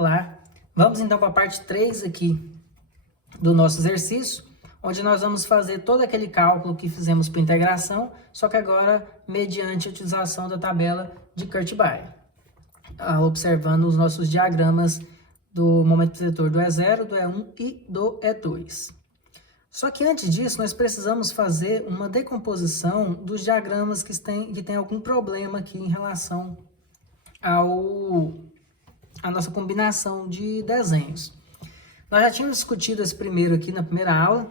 Olá, vamos então para a parte 3 aqui do nosso exercício, onde nós vamos fazer todo aquele cálculo que fizemos para integração, só que agora mediante a utilização da tabela de Kurt-Beyer, observando os nossos diagramas do momento setor do E0, do E1 e do E2. Só que antes disso, nós precisamos fazer uma decomposição dos diagramas que tem algum problema aqui em relação a nossa combinação de desenhos. Nós já tínhamos discutido esse primeiro aqui na primeira aula,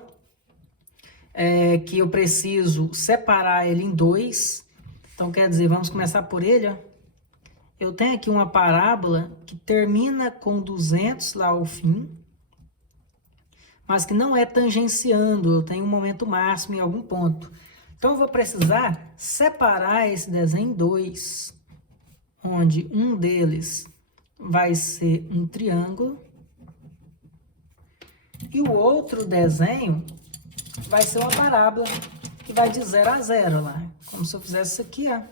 que eu preciso separar ele em dois. Então, quer dizer, vamos começar por ele, ó. Eu tenho aqui uma parábola que termina com 200 lá ao fim, mas que não é tangenciando, eu tenho um momento máximo em algum ponto. Então, eu vou precisar separar esse desenho em dois, onde um deles vai ser um triângulo e o outro desenho vai ser uma parábola que vai de 0 a 0 lá, como se eu fizesse isso aqui, ó.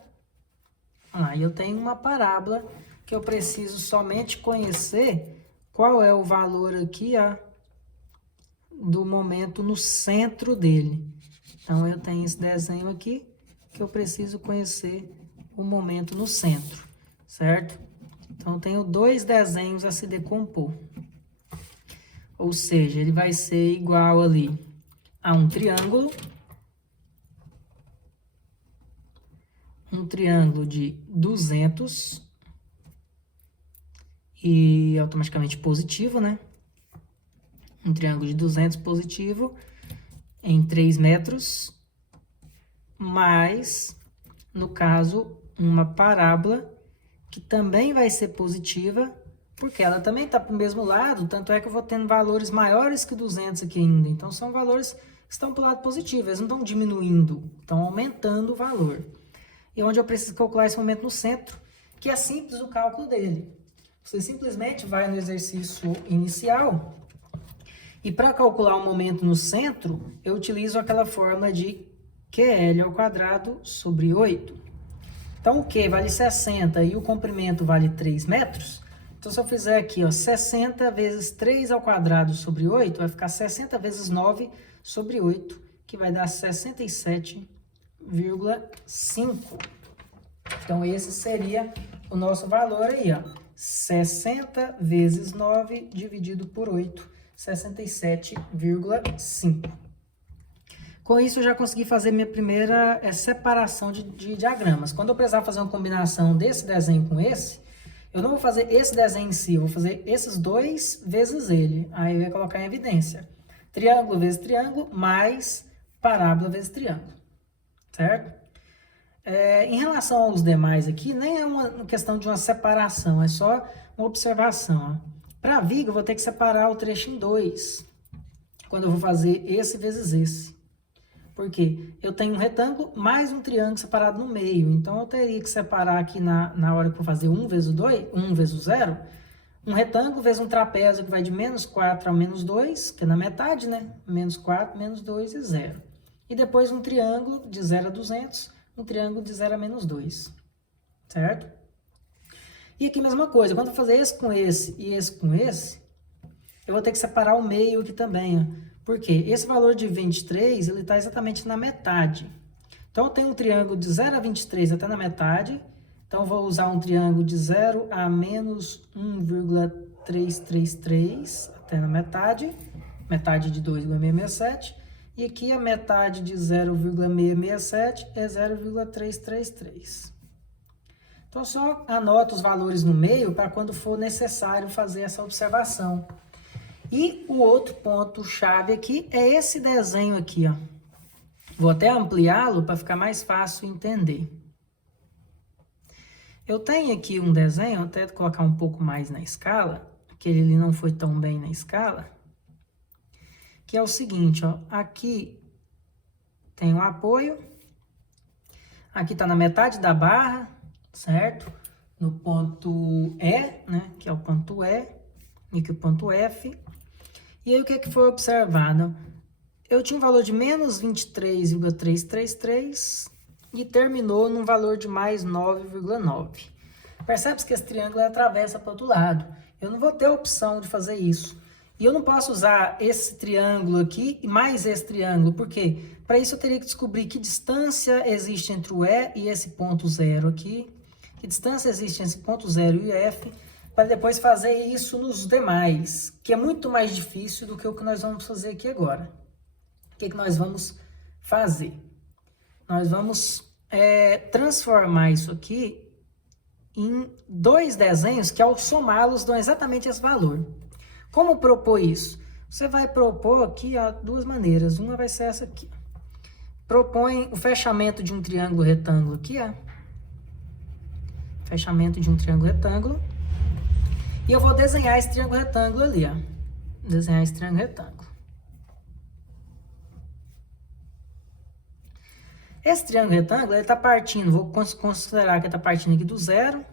Aí eu tenho uma parábola que eu preciso somente conhecer qual é o valor aqui, ó, do momento no centro dele. Então, eu tenho esse desenho aqui que eu preciso conhecer o momento no centro, certo? Então, eu tenho dois desenhos a se decompor. Ou seja, ele vai ser igual ali a um triângulo de 200 e automaticamente positivo, né? Um triângulo de 200 positivo em 3 metros, mais, no caso, uma parábola que também vai ser positiva, porque ela também está para o mesmo lado, tanto é que eu vou tendo valores maiores que 200 aqui ainda. Então, são valores que estão para o lado positivo, eles não estão diminuindo, estão aumentando o valor. E onde eu preciso calcular esse momento no centro, que é simples o cálculo dele. Você simplesmente vai no exercício inicial e para calcular o momento no centro, eu utilizo aquela fórmula de QL ao quadrado sobre 8. Então, o Q vale 60 e o comprimento vale 3 metros. Então, se eu fizer aqui, ó, 60 vezes 3 ao quadrado sobre 8, vai ficar 60 vezes 9 sobre 8, que vai dar 67,5. Então, esse seria o nosso valor aí, ó. 60 vezes 9 dividido por 8, 67,5. Com isso, eu já consegui fazer minha primeira separação de diagramas. Quando eu precisar fazer uma combinação desse desenho com esse, eu não vou fazer esse desenho em si, eu vou fazer esses dois vezes ele. Aí eu ia colocar em evidência. Triângulo vezes triângulo, mais parábola vezes triângulo. Certo? Em relação aos demais aqui, nem é uma questão de uma separação, é só uma observação. Para a viga, eu vou ter que separar o trecho em dois, quando eu vou fazer esse vezes esse. Por quê? Eu tenho um retângulo mais um triângulo separado no meio. Então, eu teria que separar aqui na hora que eu vou fazer 1 vezes 2, 1 vezes 0, um retângulo vezes um trapézio que vai de menos 4 a menos 2, que é na metade, né? Menos 4, menos 2 e 0. E depois um triângulo de 0 a 200, um triângulo de 0 a menos 2. Certo? E aqui a mesma coisa. Quando eu fazer esse com esse e esse com esse, eu vou ter que separar o meio aqui também, ó. Por quê? Esse valor de 23, ele está exatamente na metade. Então, eu tenho um triângulo de 0 a 23 até na metade. Então, eu vou usar um triângulo de 0 a menos 1,333 até na metade. Metade de 2,667. E aqui a metade de 0,667 é 0,333. Então, só anoto os valores no meio para quando for necessário fazer essa observação. E o outro ponto-chave aqui é esse desenho aqui, ó. Vou até ampliá-lo para ficar mais fácil entender. Eu tenho aqui um desenho, vou até colocar um pouco mais na escala, porque ele não foi tão bem na escala, que é o seguinte, ó. Aqui tem um apoio, aqui está na metade da barra, certo? No ponto E, né, que é o ponto E, e aqui o ponto F. E aí, o que foi observado? Eu tinha um valor de menos 23,333 e terminou num valor de mais 9,9. Percebe-se que esse triângulo atravessa para o outro lado. Eu não vou ter a opção de fazer isso. E eu não posso usar esse triângulo aqui e mais esse triângulo. Por quê? Para isso eu teria que descobrir que distância existe entre o E e esse ponto zero aqui. Que distância existe entre esse ponto zero e o F. Para depois fazer isso nos demais. Que é muito mais difícil do que o que nós vamos fazer aqui agora. O que nós vamos fazer? Nós vamos transformar isso aqui em dois desenhos que, ao somá-los, dão exatamente esse valor. Como propor isso? Você vai propor aqui duas maneiras. Uma vai ser essa aqui. Propõe o fechamento de um triângulo retângulo aqui, ó. Fechamento de um triângulo retângulo. E eu vou desenhar esse triângulo retângulo ali, ó. Desenhar esse triângulo retângulo. Esse triângulo retângulo, ele está partindo, vou considerar que ele está partindo aqui do zero,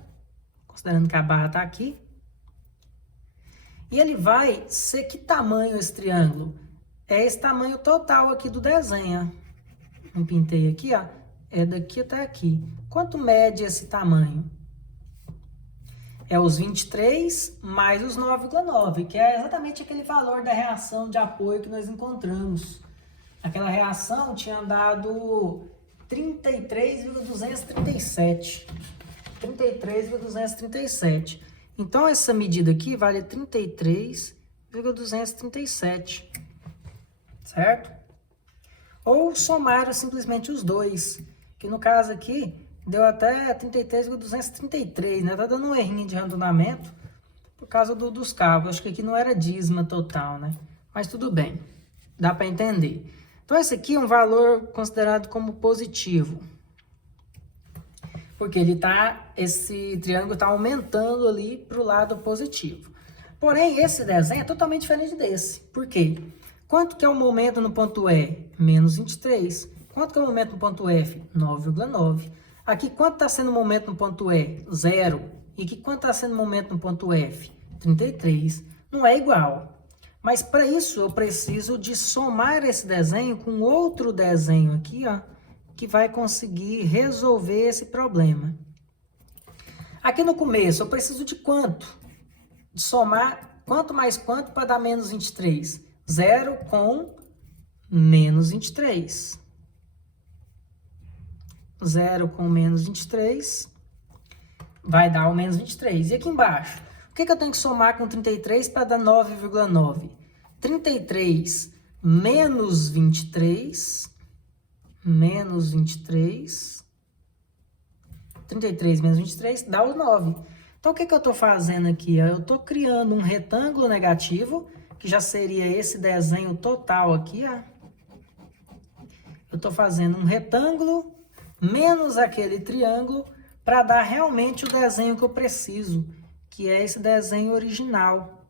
considerando que a barra está aqui. E ele vai ser que tamanho esse triângulo? É esse tamanho total aqui do desenho. Eu pintei aqui, ó, é daqui até aqui. Quanto mede esse tamanho? É os 23 mais os 9,9, que é exatamente aquele valor da reação de apoio que nós encontramos. Aquela reação tinha dado 33,237. 33,237. Então, essa medida aqui vale 33,237. Certo? Ou somar simplesmente os dois. Que no caso aqui, deu até 33,233, né? Tá dando um errinho de arredondamento por causa dos cálculos. Acho que aqui não era dízima total, né? Mas tudo bem. Dá para entender. Então, esse aqui é um valor considerado como positivo. Porque esse triângulo está aumentando ali para o lado positivo. Porém, esse desenho é totalmente diferente desse. Por quê? Quanto que é o momento no ponto E? Menos 23. Quanto que é o momento no ponto F? 9,9. Aqui, quanto está sendo o momento no ponto E? 0. E aqui, quanto está sendo o momento no ponto F? 33. Não é igual. Mas para isso eu preciso de somar esse desenho com outro desenho aqui, ó, que vai conseguir resolver esse problema. Aqui no começo eu preciso de quanto? De somar quanto mais quanto para dar menos 23? 0 com menos 23. 0 com menos 23 vai dar o menos 23. E aqui embaixo? O que eu tenho que somar com 33 para dar 9,9? 33 menos 23, menos 23, 33 menos 23 dá o 9. Então, o que eu estou fazendo aqui? Eu estou criando um retângulo negativo, que já seria esse desenho total aqui, ó. Eu estou fazendo um retângulo menos aquele triângulo para dar realmente o desenho que eu preciso, que é esse desenho original,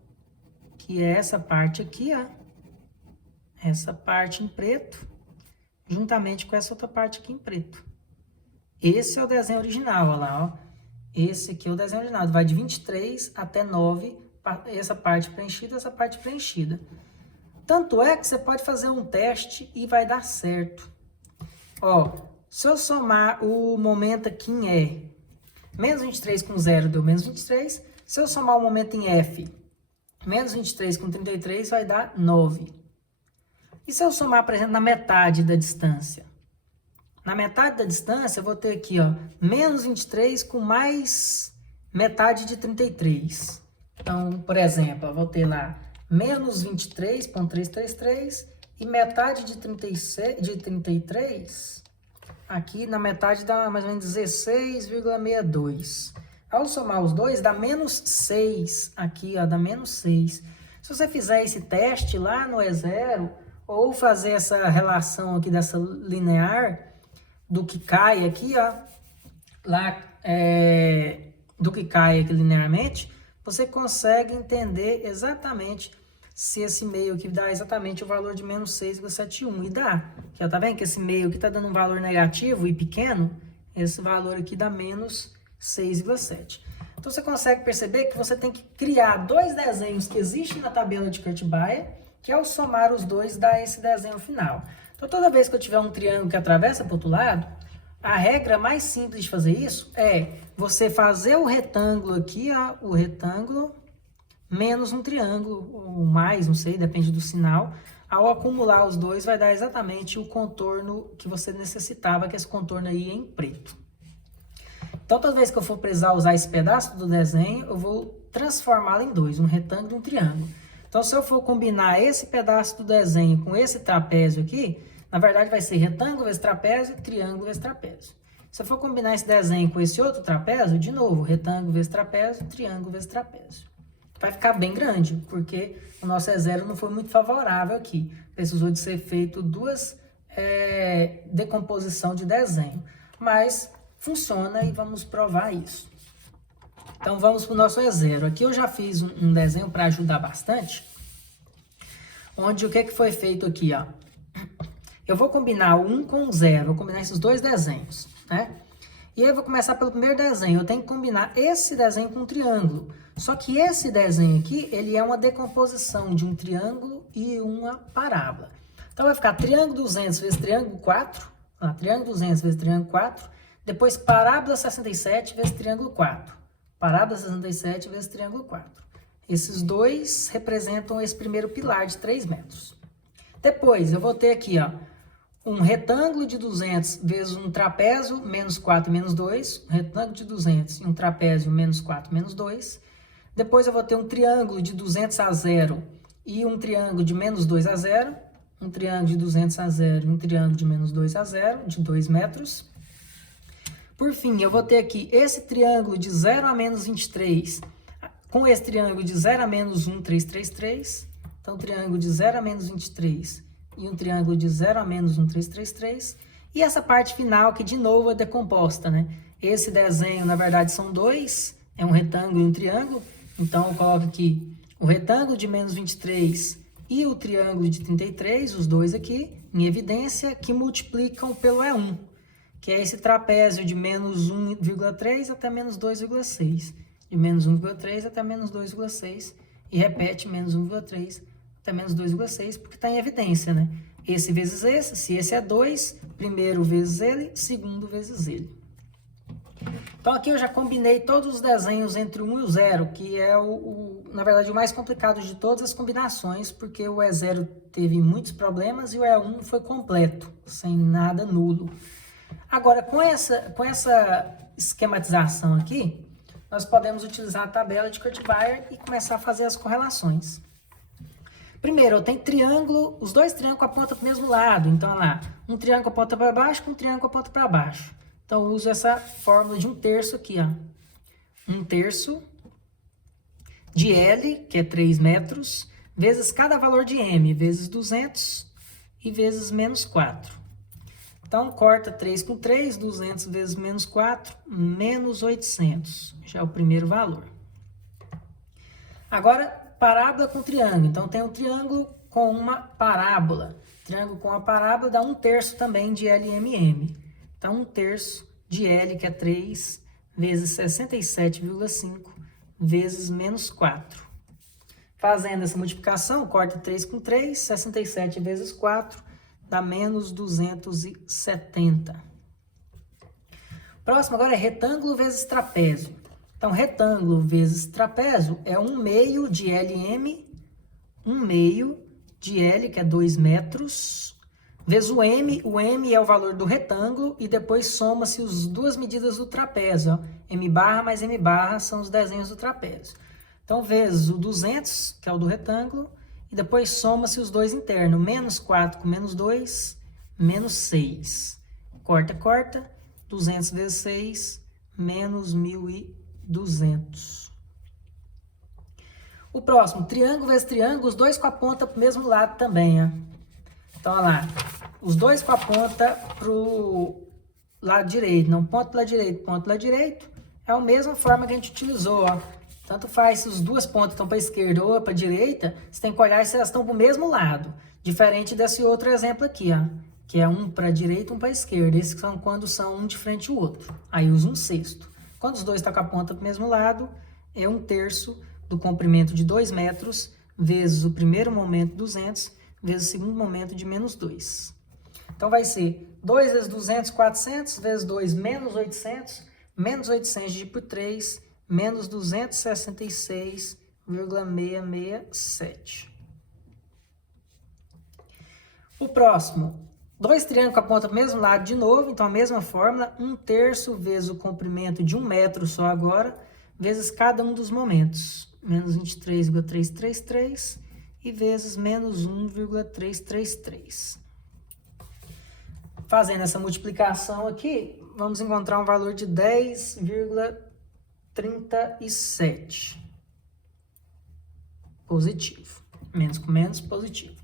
que é essa parte aqui, ó. Essa parte em preto, juntamente com essa outra parte aqui em preto. Esse é o desenho original, olha lá, ó. Esse aqui é o desenho original, vai de 23 até 9, essa parte preenchida, essa parte preenchida. Tanto é que você pode fazer um teste e vai dar certo. Ó, se eu somar o momento aqui em E, menos 23 com 0 deu menos 23. Se eu somar o momento em F, menos 23 com 33 vai dar 9. E se eu somar, por exemplo, na metade da distância? Na metade da distância, eu vou ter aqui, ó, menos 23 com mais metade de 33. Então, por exemplo, eu vou ter lá menos 23,333 e metade de 33, aqui na metade dá mais ou menos 16,62. Ao somar os dois, dá menos 6 aqui, ó, dá menos 6. Se você fizer esse teste lá no E0, ou fazer essa relação aqui dessa linear, do que cai aqui, ó, lá, do que cai aqui linearmente, você consegue entender exatamente se esse meio aqui dá exatamente o valor de menos 6,71. E dá. Aqui, ó, tá vendo que esse meio aqui tá dando um valor negativo e pequeno? Esse valor aqui dá menos 6,7. Então, você consegue perceber que você tem que criar dois desenhos que existem na tabela de Kurt-Baer, que ao somar os dois dá esse desenho final. Então, toda vez que eu tiver um triângulo que atravessa para o outro lado, A regra mais simples de fazer isso é você fazer o retângulo aqui, ó, o retângulo menos um triângulo, ou mais, não sei, depende do sinal. Ao acumular os dois, vai dar exatamente o contorno que você necessitava, que é esse contorno aí em preto. Então, toda vez que eu for precisar usar esse pedaço do desenho, eu vou transformá-lo em dois, um retângulo e um triângulo. Então, se eu for combinar esse pedaço do desenho com esse trapézio aqui, na verdade vai ser retângulo vezes trapézio, triângulo vezes trapézio. Se eu for combinar esse desenho com esse outro trapézio, de novo, retângulo vezes trapézio, triângulo vezes trapézio. Vai ficar bem grande, porque o nosso E0 não foi muito favorável aqui. Precisou de ser feito duas decomposição de desenho. Mas funciona e vamos provar isso. Então, vamos para o nosso E0. Aqui eu já fiz um desenho para ajudar bastante. Onde o que foi feito aqui, ó? Eu vou combinar o 1 com o 0, vou combinar esses dois desenhos, né? E aí eu vou começar pelo primeiro desenho. Eu tenho que combinar esse desenho com um triângulo. Só que esse desenho aqui, ele é uma decomposição de um triângulo e uma parábola. Então vai ficar triângulo 200 vezes triângulo 4. Triângulo 200 vezes triângulo 4. Depois parábola 67 vezes triângulo 4. Parábola 67 vezes triângulo 4. Esses dois representam esse primeiro pilar de 3 metros. Depois eu vou ter aqui, ó, um retângulo de 200 vezes um trapézio, menos 4 menos 2. Um retângulo de 200 e um trapézio, menos 4 menos 2. Depois eu vou ter um triângulo de 200 a 0 e um triângulo de menos 2 a 0. Um triângulo de 200 a 0 e um triângulo de menos 2 a 0, de 2 metros. Por fim, eu vou ter aqui esse triângulo de 0 a menos 23, com esse triângulo de 0 a menos 1, 3, 3, 3. Então, triângulo de 0 a menos 23 e um triângulo de 0 a menos 1, 3, 3, 3. E essa parte final que, de novo, é decomposta, né? Esse desenho, na verdade, são dois. É um retângulo e um triângulo. Então, eu coloco aqui o retângulo de menos 23 e o triângulo de 33, os dois aqui, em evidência, que multiplicam pelo E1, que é esse trapézio de menos 1,3 até menos 2,6. De menos 1,3 até menos 2,6. E repete menos 1,3 até menos 2,6, porque está em evidência, né? Esse vezes esse, se esse é 2, primeiro vezes ele, segundo vezes ele. Então, aqui eu já combinei todos os desenhos entre o 1 e o 0, que é, na verdade, o mais complicado de todas as combinações, porque o E0 teve muitos problemas e o E1 foi completo, sem nada nulo. Agora, com essa esquematização aqui, nós podemos utilizar a tabela de Kurt-Weill e começar a fazer as correlações. Primeiro, eu tenho triângulo, os dois triângulos apontam para o mesmo lado. Então, olha lá, um triângulo aponta para baixo, um triângulo aponta para baixo. Então, eu uso essa fórmula de 1/3 aqui, ó. 1/3 de L, que é 3 metros, vezes cada valor de M, vezes 200 e vezes menos 4. Então, corta 3 com 3, 200 vezes menos 4, menos 800. Já é o primeiro valor. Agora, parábola com triângulo. Então, tem um triângulo com uma parábola. Triângulo com uma parábola dá 1/3 também de LMM. Então, 1/3 de L, que é 3, vezes 67,5, vezes menos 4. Fazendo essa multiplicação, corta 3 com 3, 67 vezes 4, dá menos 270. Próximo agora é retângulo vezes trapézio. Então, retângulo vezes trapézio é 1/2 de LM, 1/2 de L, que é 2 metros, vezes o M é o valor do retângulo, e depois soma-se as duas medidas do trapézio. Ó. M barra mais M barra são os desenhos do trapézio. Então, vezes o 200, que é o do retângulo, e depois soma-se os dois internos. Menos 4 com menos 2, menos 6. Corta, corta. 200 vezes 6, menos 1.200. O próximo, triângulo vezes triângulo, os dois com a ponta para o mesmo lado também, ó. Então, olha lá, os dois com a ponta para o lado direito, não ponto para o lado direito, ponto para o lado direito, é a mesma forma que a gente utilizou, ó. Tanto faz se os duas pontas estão para a esquerda ou para a direita, você tem que olhar se elas estão para o mesmo lado. Diferente desse outro exemplo aqui, ó, que é um para a direita e um para a esquerda. Esses são quando são um de frente ao outro. Aí usa 1/6. Quando os dois estão com a ponta para o mesmo lado, é 1/3 do comprimento de 2 metros, vezes o primeiro momento 200, vezes o segundo momento de menos 2. Então, vai ser 2 vezes 200, 400, vezes 2, menos 800 dividido por 3, menos 266,667. O próximo, dois triângulos que apontam para o mesmo lado de novo, então a mesma fórmula, 1/3 vezes o comprimento de 1 metro só agora, vezes cada um dos momentos, menos 23,333 e vezes menos 1,333. Fazendo essa multiplicação aqui, vamos encontrar um valor de 10,37. Positivo. Menos com menos, positivo.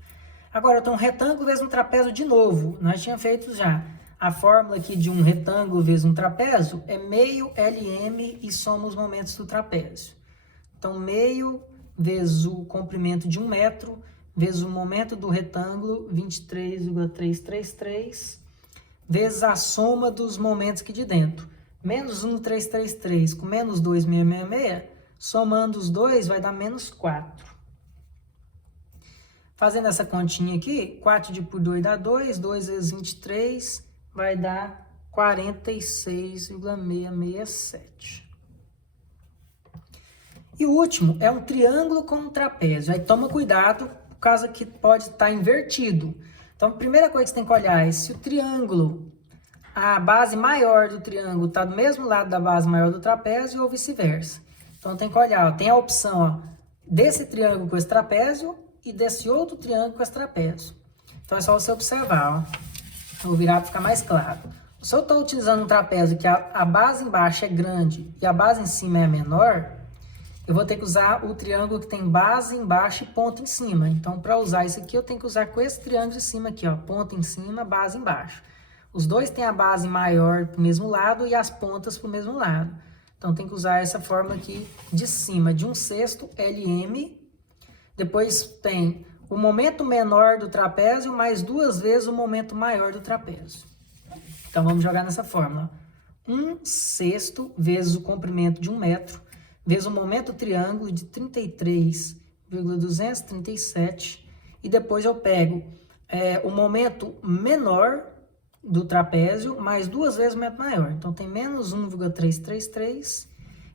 Agora, eu tenho um retângulo vezes um trapézio de novo. Nós tínhamos feito já. A fórmula aqui de um retângulo vezes um trapézio é meio LM e soma os momentos do trapézio. Então, meio vezes o comprimento de 1 metro, vezes o momento do retângulo, 23,333, vezes a soma dos momentos aqui de dentro. Menos 1,333 com menos 2,666, somando os dois vai dar menos 4. Fazendo essa continha aqui, 4 dividido por 2 dá 2, 2 vezes 23 vai dar 46,667. E o último é um triângulo com um trapézio. Aí toma cuidado, por causa que pode estar invertido. Então, a primeira coisa que você tem que olhar é se o triângulo, a base maior do triângulo está do mesmo lado da base maior do trapézio ou vice-versa. Então, tem que olhar, ó, tem a opção ó, desse triângulo com esse trapézio e desse outro triângulo com esse trapézio. Então, é só você observar, ó. Vou virar para ficar mais claro. Se eu estou utilizando um trapézio que a base embaixo é grande e a base em cima é menor, eu vou ter que usar o triângulo que tem base embaixo e ponta em cima. Então, para usar isso aqui, eu tenho que usar com esse triângulo de cima aqui, ó, ponta em cima, base embaixo. Os dois têm a base maior para o mesmo lado e as pontas para o mesmo lado. Então, tem que usar essa fórmula aqui de cima, de 1/6 LM. Depois tem o momento menor do trapézio mais 2 vezes o momento maior do trapézio. Então, vamos jogar nessa fórmula. 1/6 vezes o comprimento de 1 metro, vezes o momento triângulo de 33,237. E depois eu pego o momento menor do trapézio mais 2 vezes o momento maior. Então, tem menos 1,333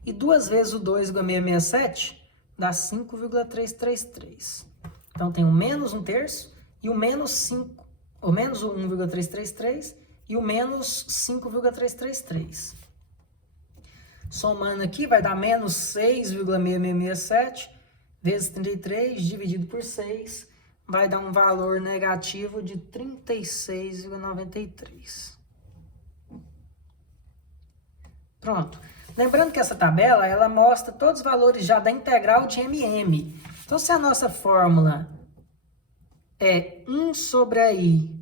e 2 vezes o 2,667 dá 5,333. Então, tem o menos 1/3 e o menos 5, o menos 1,333 e o menos 5,333. Somando aqui, vai dar menos 6,667 vezes 33 dividido por 6, vai dar um valor negativo de 36,93. Pronto. Lembrando que essa tabela, ela mostra todos os valores já da integral de MM. Então, se a nossa fórmula é 1 sobre I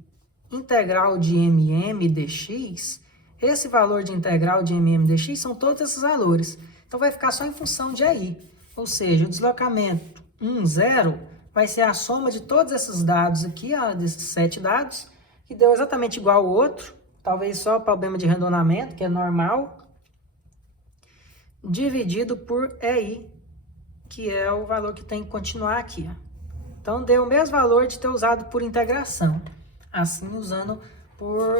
integral de MM dx, esse valor de integral de MM dx são todos esses valores. Então, vai ficar só em função de AI. Ou seja, o deslocamento 1, 0 vai ser a soma de todos esses dados aqui, ó, desses 7 dados, que deu exatamente igual ao outro, talvez só o problema de arredondamento, que é normal, dividido por EI, que é o valor que tem que continuar aqui. Ó. Então, deu o mesmo valor de ter usado por integração, assim usando por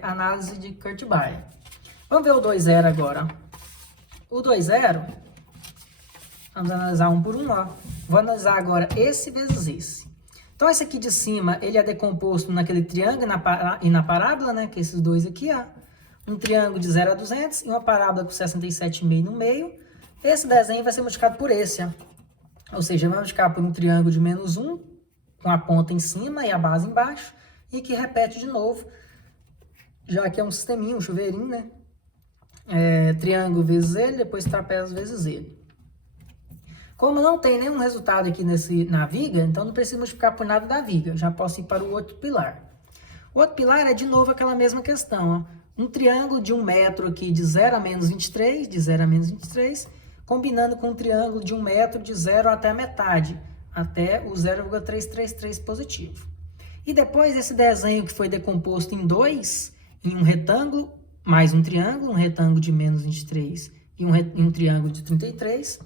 análise de Kurzbauer. Vamos ver o 2,0 agora. O 2,0, vamos analisar um por um. Ó. Vou analisar agora esse vezes esse. Então, esse aqui de cima, ele é decomposto naquele triângulo e na parábola, né? Que é esses dois aqui, ó. Um triângulo de 0 a 200 e uma parábola com 67,5 no meio. Esse desenho vai ser multiplicado por esse, ó. Ou seja, vai multiplicar por um triângulo de menos 1, com a ponta em cima e a base embaixo, e que repete de novo, já que é um sisteminho, um chuveirinho, né? Triângulo vezes ele, depois trapézio vezes ele. Como não tem nenhum resultado aqui na viga, então não preciso multiplicar por nada da viga. Já posso ir para o outro pilar. O outro pilar é, de novo, aquela mesma questão, ó. Um triângulo de 1 metro aqui de 0 a menos 23, de 0 a menos 23, combinando com um triângulo de 1 metro de 0 até a metade, até o 0,333 positivo. E depois esse desenho que foi decomposto em dois, em um retângulo, mais um retângulo de menos 23 e um triângulo de 33.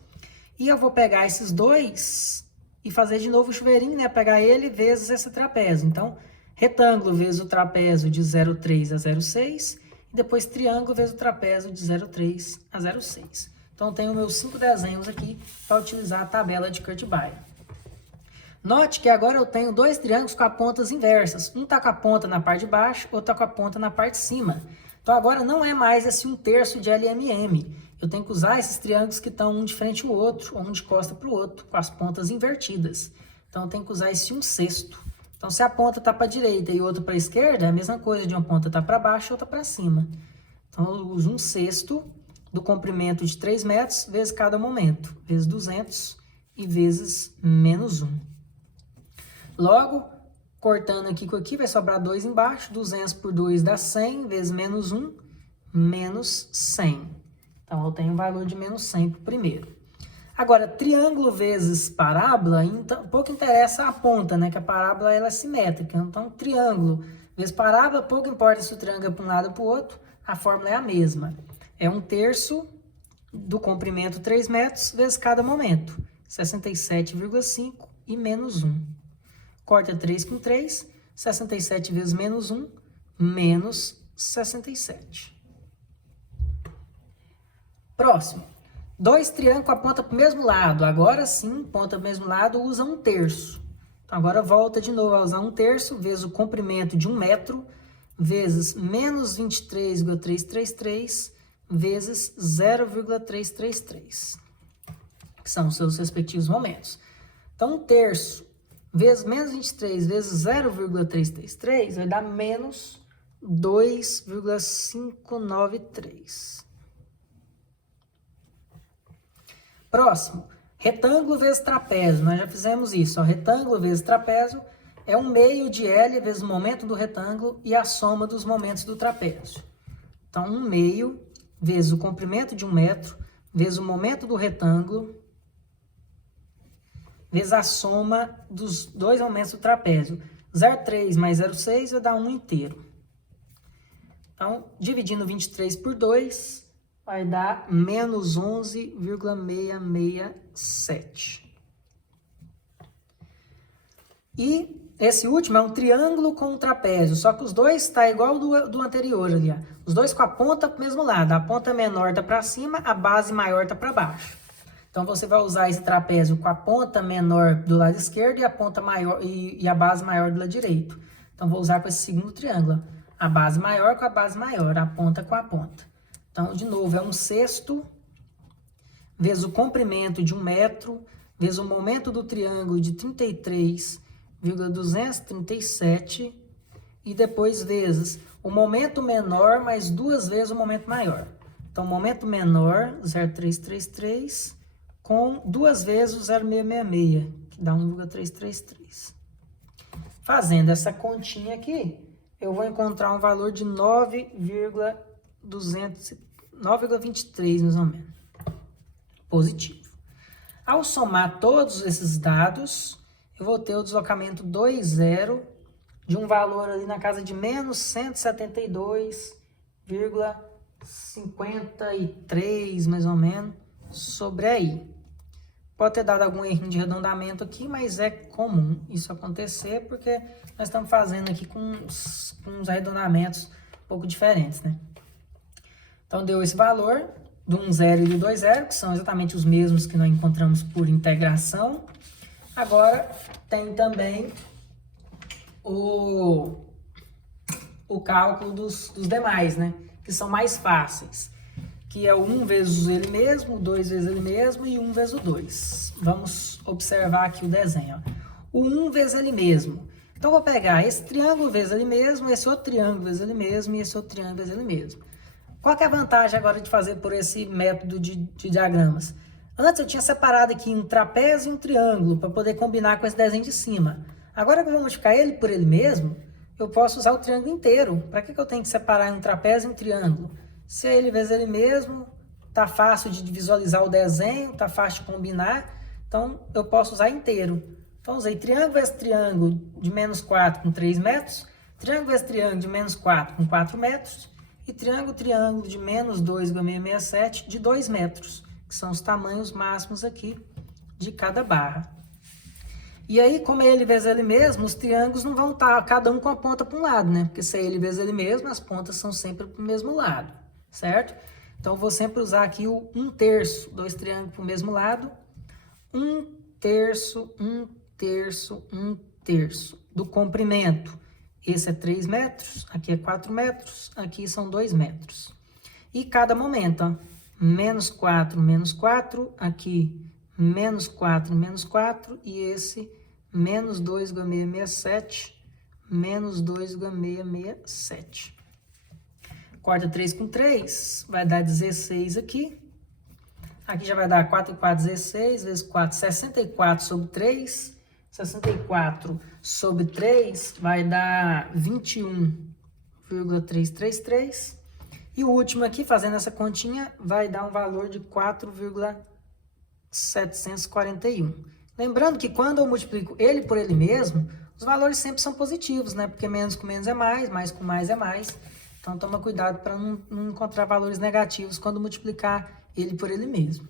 E eu vou pegar esses dois e fazer de novo o chuveirinho, né? Pegar ele vezes esse trapézio. Então, Retângulo vezes o trapézio de 0,3 a 0,6. E depois triângulo vezes o trapézio de 0,3 a 0,6. Então, eu tenho meus 5 desenhos aqui para utilizar a tabela de Kurt-Beyer. Note que agora eu tenho 2 triângulos com as pontas inversas. Um está com a ponta na parte de baixo, outro está com a ponta na parte de cima. Então, agora não é mais esse 1/3 de LMM. Eu tenho que usar esses triângulos que estão um de frente ao outro, ou um de costa para o outro, com as pontas invertidas. Então, eu tenho que usar esse 1/6. Então, se a ponta está para a direita e outra para a esquerda, é a mesma coisa de uma ponta estar para baixo e outra para cima. Então, eu uso 1/6 do comprimento de 3 metros vezes cada momento, vezes 200 e vezes menos 1. Logo, cortando aqui com aqui, vai sobrar 2 embaixo, 200 por 2 dá 100, vezes menos 1, menos 100. Então, eu tenho o valor de menos 100 para o primeiro. Agora, triângulo vezes parábola, então, pouco interessa a ponta, né? Que a parábola ela é simétrica. Então, triângulo vezes parábola, pouco importa se o triângulo é para um lado ou para o outro, a fórmula é a mesma. É 1/3 do comprimento 3 metros vezes cada momento, 67,5 e menos 1. Corta 3 com 3, 67 vezes menos 1, menos 67. Próximo. 2 triângulos com a ponta para o mesmo lado. Agora sim, ponta para o mesmo lado, usa 1/3. Então, agora volta de novo a usar 1/3 vezes o comprimento de 1 metro, vezes menos 23,333, vezes 0,333, que são os seus respectivos momentos. Então, 1/3 vezes menos 23 vezes 0,333 vai dar menos 2,593. Próximo, retângulo vezes trapézio. Nós já fizemos isso. Ó. Retângulo vezes trapézio é 1/2 de L vezes o momento do retângulo e a soma dos momentos do trapézio. Então, 1/2 vezes o comprimento de 1 metro, vezes o momento do retângulo, vezes a soma dos 2 aumentos do trapézio. 0,3 mais 0,6 vai dar 1 inteiro. Então, dividindo 23 por 2, vai dar menos 11,667. E esse último é um triângulo com um trapézio, só que os dois está igual do anterior ali. Ó. Os dois com a ponta para o mesmo lado. A ponta menor está para cima, a base maior está para baixo. Então, você vai usar esse trapézio com a ponta menor do lado esquerdo e a ponta maior e a base maior do lado direito. Então, vou usar com esse segundo triângulo. A base maior com a base maior, a ponta com a ponta. Então, de novo, é 1/6 vezes o comprimento de 1 metro, vezes o momento do triângulo de 33,237 e depois vezes o momento menor mais 2 vezes o momento maior. Então, momento menor, 0,333, com 2 vezes o 0,666, que dá 1,333. Fazendo essa continha aqui, eu vou encontrar um valor de 9,23, mais ou menos. Positivo. Ao somar todos esses dados, eu vou ter o deslocamento 2,0 de um valor ali na casa de menos 172,53, mais ou menos, sobre aí. Pode ter dado algum errinho de arredondamento aqui, mas é comum isso acontecer, porque nós estamos fazendo aqui com uns arredondamentos um pouco diferentes, né? Então, deu esse valor do 1,0 e do 2,0, que são exatamente os mesmos que nós encontramos por integração. Agora, tem também o cálculo dos demais, né? Que são mais fáceis. Que é o 1 vezes ele mesmo, o 2 vezes ele mesmo e 1 vezes o 2. Vamos observar aqui o desenho. Ó. O 1 vezes ele mesmo. Então, eu vou pegar esse triângulo vezes ele mesmo, esse outro triângulo vezes ele mesmo e esse outro triângulo vezes ele mesmo. Qual que é a vantagem agora de fazer por esse método de diagramas? Antes eu tinha separado aqui um trapézio e um triângulo para poder combinar com esse desenho de cima. Agora que eu vou multiplicar ele por ele mesmo, eu posso usar o triângulo inteiro. Para que eu tenho que separar um trapézio e um triângulo? Se é ele vezes ele mesmo, tá fácil de visualizar o desenho, tá fácil de combinar, então eu posso usar inteiro. Então, usei triângulo vezes triângulo de menos 4 com 3 metros, triângulo vezes triângulo de menos 4 com 4 metros, e triângulo de menos 2,667 de 2 metros, que são os tamanhos máximos aqui de cada barra. E aí, como é ele vezes ele mesmo, os triângulos não vão estar cada um com a ponta para um lado, né? Porque se é ele vezes ele mesmo, as pontas são sempre para o mesmo lado, certo? Então, eu vou sempre usar aqui o 1/3, dois triângulos para o mesmo lado. 1/3, 1/3, 1/3 do comprimento. Esse é 3 metros, aqui é 4 metros, aqui são 2 metros. E cada momento, ó, -4, -4, aqui -4, e esse -2,667, -2,667. Corta 3 com 3, vai dar 16 aqui. Aqui já vai dar 4 e 4, 16, vezes 4, 64 sobre 3. 64 sobre 3 vai dar 21,333. E o último aqui, fazendo essa continha, vai dar um valor de 4,741. Lembrando que quando eu multiplico ele por ele mesmo, os valores sempre são positivos, né? Porque menos com menos é mais com mais é mais. Então, toma cuidado para não encontrar valores negativos quando multiplicar ele por ele mesmo.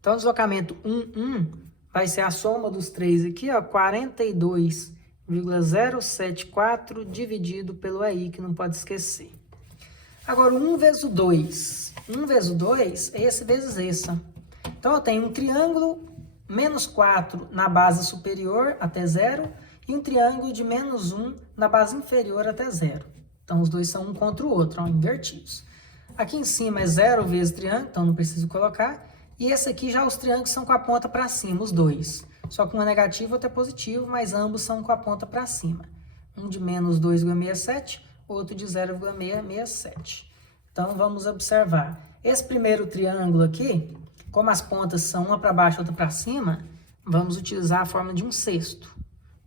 Então, o deslocamento 1 vai ser a soma dos três aqui, ó, 42,074 dividido pelo EI, que não pode esquecer. Agora, o 1 vezes o 2. 1 vezes o 2 é esse vezes esse. Ó. Então, eu tenho um triângulo -4 na base superior até 0 e um triângulo de -1 na base inferior até 0. Então, os dois são um contra o outro, ó, invertidos. Aqui em cima é 0 vezes triângulo, então não preciso colocar. E esse aqui já os triângulos são com a ponta para cima, os dois. Só que um é negativo, outro é positivo, mas ambos são com a ponta para cima. Um de -2,67, outro de 0,667. Então, vamos observar. Esse primeiro triângulo aqui, como as pontas são uma para baixo e outra para cima, vamos utilizar a fórmula de 1/6.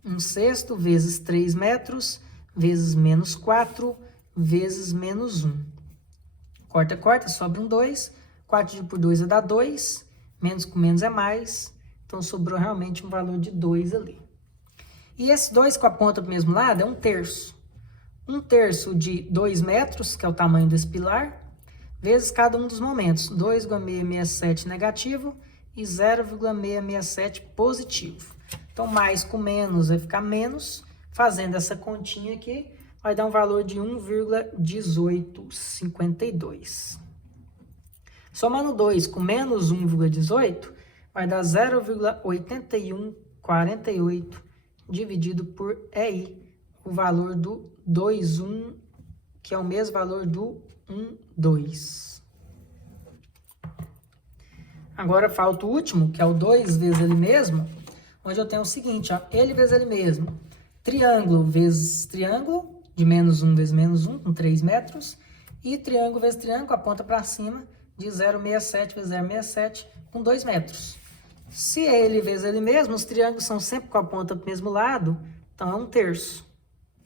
1/6 vezes 3 metros, vezes -4, vezes -1. Corta, corta, sobra um 2. 4 dividido por 2 vai dar 2. Menos com menos é mais. Então, sobrou realmente um valor de 2 ali. E esse 2 com a ponta do mesmo lado é 1/3. 1/3 de 2 metros, que é o tamanho desse pilar, vezes cada um dos momentos. 2,667 negativo e 0,667 positivo. Então, mais com menos vai ficar menos. Fazendo essa continha aqui, vai dar um valor de 1,1852. Somando 2 com menos 1,18, vai dar 0,8148 dividido por EI, o valor do 2,1, que é o mesmo valor do 1,2. Agora falta o último, que é o 2 vezes ele mesmo, onde eu tenho o seguinte, ó, ele vezes ele mesmo. Triângulo vezes triângulo, de -1 vezes -1, com 3 metros. E triângulo vezes triângulo, a ponta para cima, de 0,67 vezes 0,67, com 2 metros. Se é ele vezes ele mesmo, os triângulos são sempre com a ponta do mesmo lado, então é 1/3.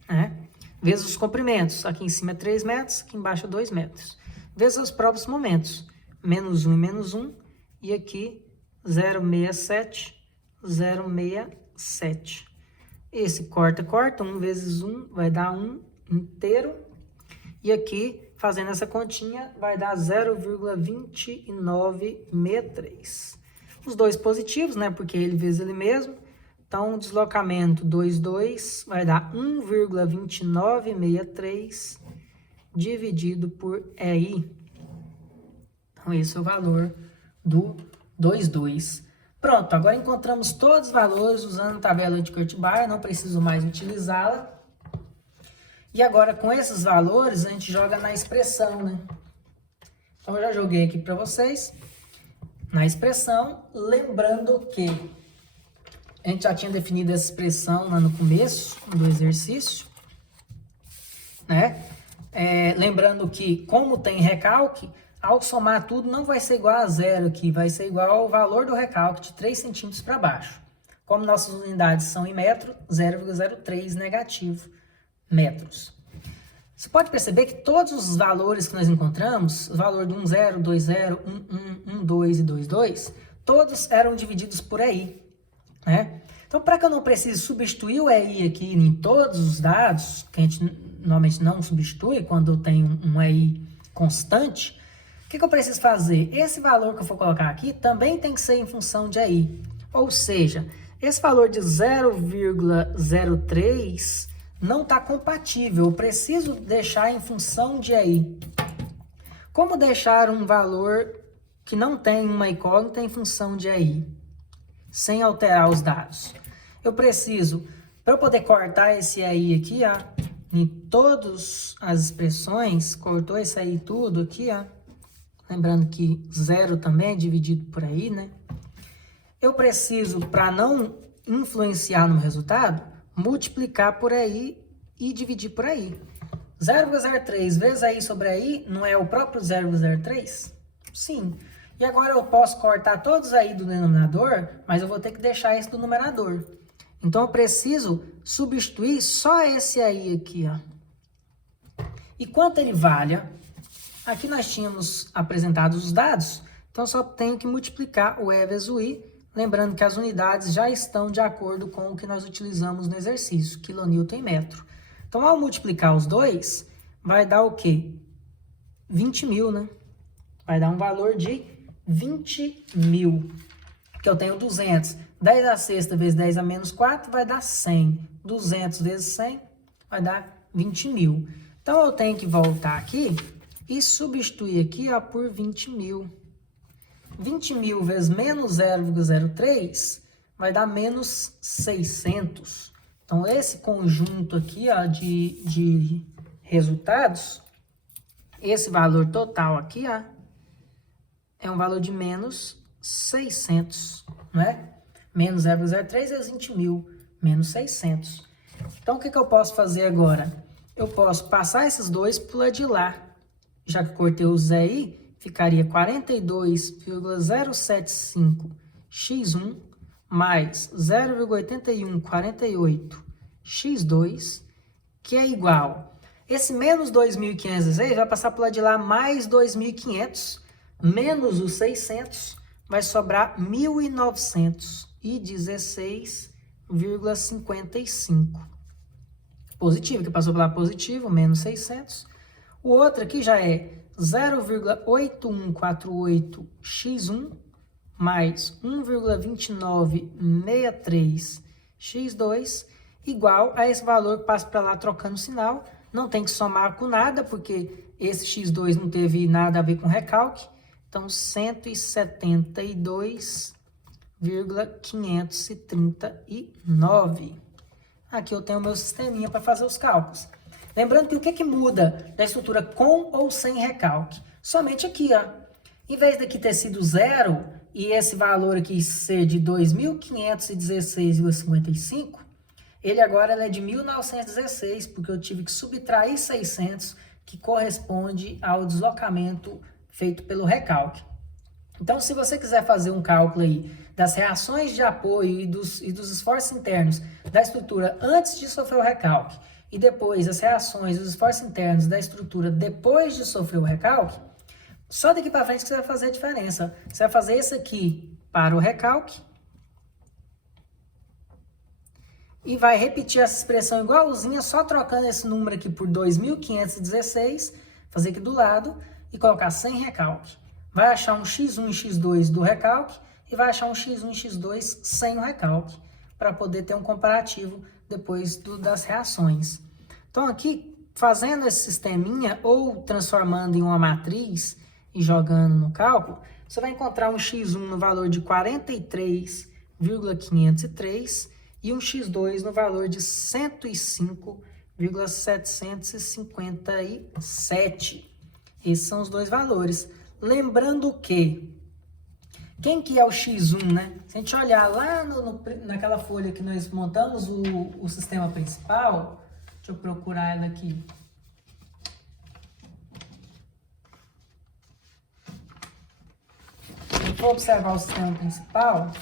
Né? Vezes os comprimentos, aqui em cima é 3 metros, aqui embaixo é 2 metros. Vezes os próprios momentos, -1 e -1, e aqui 0,67, 0,67. Esse corta, corta, 1 vezes 1 vai dar 1 inteiro. E aqui, fazendo essa continha, vai dar 0,2963. Os dois positivos, né? Porque ele vezes ele mesmo. Então, o deslocamento 2,2 vai dar 1,2963 dividido por EI. Então, esse é o valor do 2,2. Pronto, agora encontramos todos os valores usando a tabela de Kurt-Baer, não preciso mais utilizá-la. E agora, com esses valores, a gente joga na expressão, né? Então, eu já joguei aqui para vocês na expressão, lembrando que a gente já tinha definido essa expressão lá no começo do exercício, né? Lembrando que, como tem recalque, ao somar tudo não vai ser igual a 0 aqui, vai ser igual ao valor do recalque de 3 centímetros para baixo. Como nossas unidades são em metro, 0,03 negativo metros. Você pode perceber que todos os valores que nós encontramos, o valor de 1,0, 2,0, 1,1, 1,2 e 2,2, todos eram divididos por EI, né? Então, para que eu não precise substituir o EI aqui em todos os dados, que a gente normalmente não substitui quando eu tenho um EI constante, o que eu preciso fazer? Esse valor que eu for colocar aqui também tem que ser em função de EI. Ou seja, Esse valor de 0,03 não está compatível. Eu preciso deixar em função de EI. Como deixar um valor que não tem uma incógnita em função de EI, sem alterar os dados? Eu preciso, para eu poder cortar esse EI aqui, ó, em todas as expressões, cortou esse EI tudo aqui, ó. Lembrando que 0 também é dividido por aí, né? Eu preciso, para não influenciar no resultado, multiplicar por aí e dividir por aí. 0,03 vezes aí sobre aí não é o próprio 0,03? Sim. E agora eu posso cortar todos aí do denominador, mas eu vou ter que deixar esse do numerador. Então eu preciso substituir só esse aí aqui, ó. E quanto ele vale? Aqui nós tínhamos apresentado os dados, então só tenho que multiplicar o E vezes o I, lembrando que as unidades já estão de acordo com o que nós utilizamos no exercício, quilonewton em metro. Então, ao multiplicar os dois, vai dar o quê? 20 mil, né? Vai dar um valor de 20 mil. Porque eu tenho 200. 10 a sexta vezes 10 a menos 4 vai dar 100. 200 vezes 100 vai dar 20 mil. Então, eu tenho que voltar aqui e substituir aqui, ó, por 20 mil. 20 mil vezes menos 0,03 vai dar menos 600. Então, esse conjunto aqui, ó, de resultados, esse valor total aqui, ó, é um valor de menos 600, né? Menos 0,03 vezes 20 mil, menos 600. Então, o que eu posso fazer agora? Eu posso passar esses dois para o lado de lá. Já que cortei o Zé aí, ficaria 42,075x1 mais 0,8148x2, que é igual. Esse menos 2.516 vai passar para o lado de lá mais 2.500, menos os 600, vai sobrar 1.916,55. Positivo, que passou para lá positivo, menos 600. O outro aqui já é 0,8148x1 mais 1,2963x2 igual a esse valor que passa para lá trocando o sinal. Não tem que somar com nada, porque esse x2 não teve nada a ver com recalque. Então, 172,539. Aqui eu tenho o meu sisteminha para fazer os cálculos. Lembrando que o que muda da estrutura com ou sem recalque? Somente aqui, ó. Em vez daqui ter sido 0 e esse valor aqui ser de 2.516,55, ele agora é de 1.916, porque eu tive que subtrair 600, que corresponde ao deslocamento feito pelo recalque. Então, se você quiser fazer um cálculo aí das reações de apoio e dos esforços internos da estrutura antes de sofrer o recalque e depois as reações e os esforços internos da estrutura depois de sofrer o recalque, só daqui para frente que você vai fazer a diferença. Você vai fazer esse aqui para o recalque e vai repetir essa expressão igualzinha, só trocando esse número aqui por 2.516, fazer aqui do lado e colocar sem recalque. Vai achar um x1 e x2 do recalque e vai achar um x1 e x2 sem o recalque, para poder ter um comparativo depois das reações. Então aqui, fazendo esse sisteminha ou transformando em uma matriz e jogando no cálculo, você vai encontrar um x1 no valor de 43,503 e um x2 no valor de 105,757. Esses são os dois valores. Lembrando que, quem que é o x1, né? Se a gente olhar lá naquela folha que nós montamos o sistema principal, deixa eu procurar ela aqui. Se a gente for observar o sistema principal,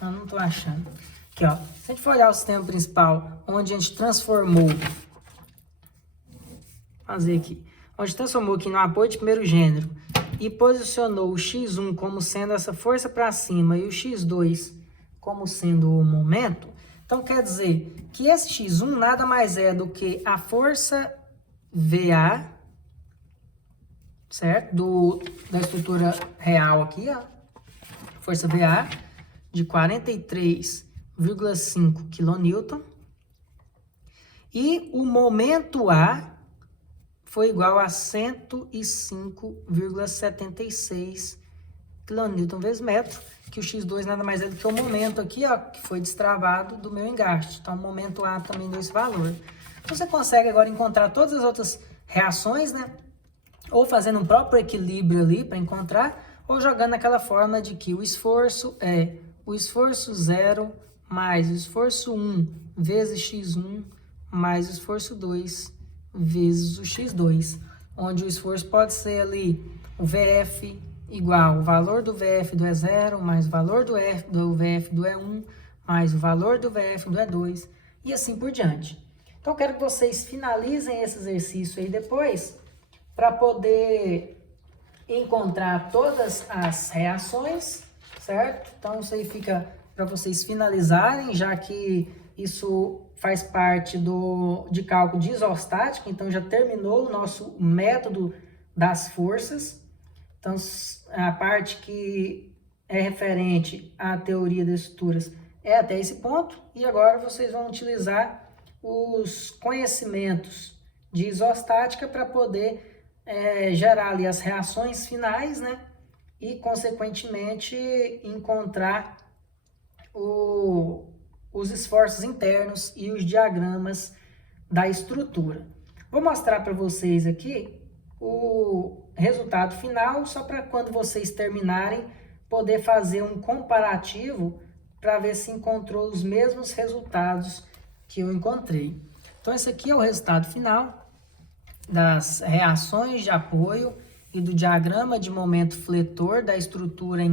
eu não estou achando. Aqui, ó. Se a gente for olhar o sistema principal, onde a gente transformou, fazer aqui, onde transformou aqui no apoio de primeiro gênero e posicionou o x1 como sendo essa força para cima e o x2 como sendo o momento, então quer dizer que esse x1 nada mais é do que a força VA, certo? Da estrutura real aqui, ó. força VA de 43,5 kN. E o momento A foi igual a 105,76 kN vezes metro, que o X2 nada mais é do que o momento aqui, ó, que foi destravado do meu engaste. Então, o momento A também deu esse valor. Então, você consegue agora encontrar todas as outras reações, né? Ou fazendo um próprio equilíbrio ali para encontrar, ou jogando aquela forma de que o esforço é o esforço 0 mais o esforço 1 vezes x1 mais o esforço 2 vezes o x2, onde o esforço pode ser ali o VF igual o valor do VF do E0 mais o valor do VF do E1 mais o valor do VF do E2 e assim por diante. Então, eu quero que vocês finalizem esse exercício aí depois para poder encontrar todas as reações, certo? Então, isso aí fica para vocês finalizarem, já que isso faz parte de cálculo de isostática, então já terminou o nosso método das forças. Então, a parte que é referente à teoria das estruturas é até esse ponto, e agora vocês vão utilizar os conhecimentos de isostática para poder gerar ali as reações finais, né? E, consequentemente, encontrar os esforços internos e os diagramas da estrutura. Vou mostrar para vocês aqui o resultado final, só para quando vocês terminarem, poder fazer um comparativo para ver se encontrou os mesmos resultados que eu encontrei. Então, esse aqui é o resultado final das reações de apoio e do diagrama de momento fletor da estrutura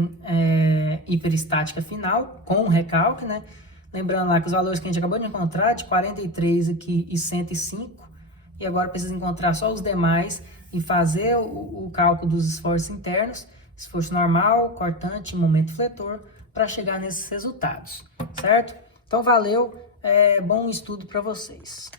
hiperestática final, com recalque, né? Lembrando lá que os valores que a gente acabou de encontrar, de 43 aqui e 105, e agora precisa encontrar só os demais e fazer o cálculo dos esforços internos, esforço normal, cortante e momento fletor, para chegar nesses resultados, certo? Então, valeu, bom estudo para vocês.